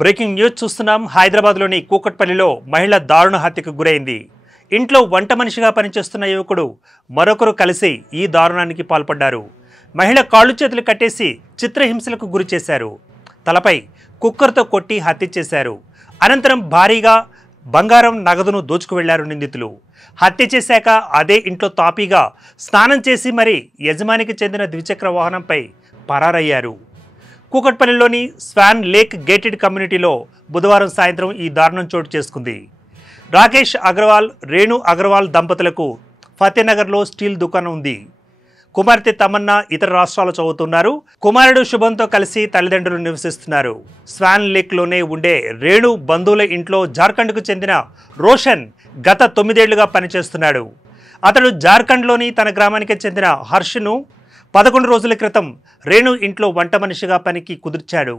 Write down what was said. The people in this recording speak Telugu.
బ్రేకింగ్ న్యూస్ చూస్తున్నాం. హైదరాబాద్లోని కూకట్పల్లిలో మహిళ దారుణ హత్యకు గురైంది. ఇంట్లో వంట మనిషిగా పనిచేస్తున్న యువకుడు మరొకరు కలిసి ఈ దారుణానికి పాల్పడ్డారు. మహిళ కాళ్ళు చేతులు కట్టేసి చిత్రహింసలకు గురి చేశారు. తలపై కుక్కర్తో కొట్టి హత్య చేశారు. అనంతరం భారీగా బంగారం నగదును దోచుకు వెళ్లారు నిందితులు. హత్య చేశాక అదే ఇంట్లో తాపీగా స్నానం చేసి మరీ యజమానికి చెందిన ద్విచక్ర వాహనంపై పరారయ్యారు. కూకట్పల్లిలోని స్వాన్ లేక్ గేటెడ్ కమ్యూనిటీలో బుధవారం సాయంత్రం ఈ దారుణం చోటు చేసుకుంది. రాకేష్ అగర్వాల్, రేణు అగర్వాల్ దంపతులకు ఫతేనగర్లో స్టీల్ దుకాణం ఉంది. కుమార్తె తమన్నా ఇతర రాష్ట్రాల్లో చదువుతున్నారు. కుమారుడు శుభంతో కలిసి తల్లిదండ్రులు నివసిస్తున్నారు. స్వాన్ లేక్లోనే ఉండే రేణు బంధువుల ఇంట్లో జార్ఖండ్కు చెందిన రోషన్ గత 9 ఏళ్లుగా పనిచేస్తున్నాడు. అతడు జార్ఖండ్లోని తన గ్రామానికి చెందిన హర్ష్ను 11 రోజుల క్రితం రేణు ఇంట్లో వంట మనిషిగా పనికి కుదిర్చాడు.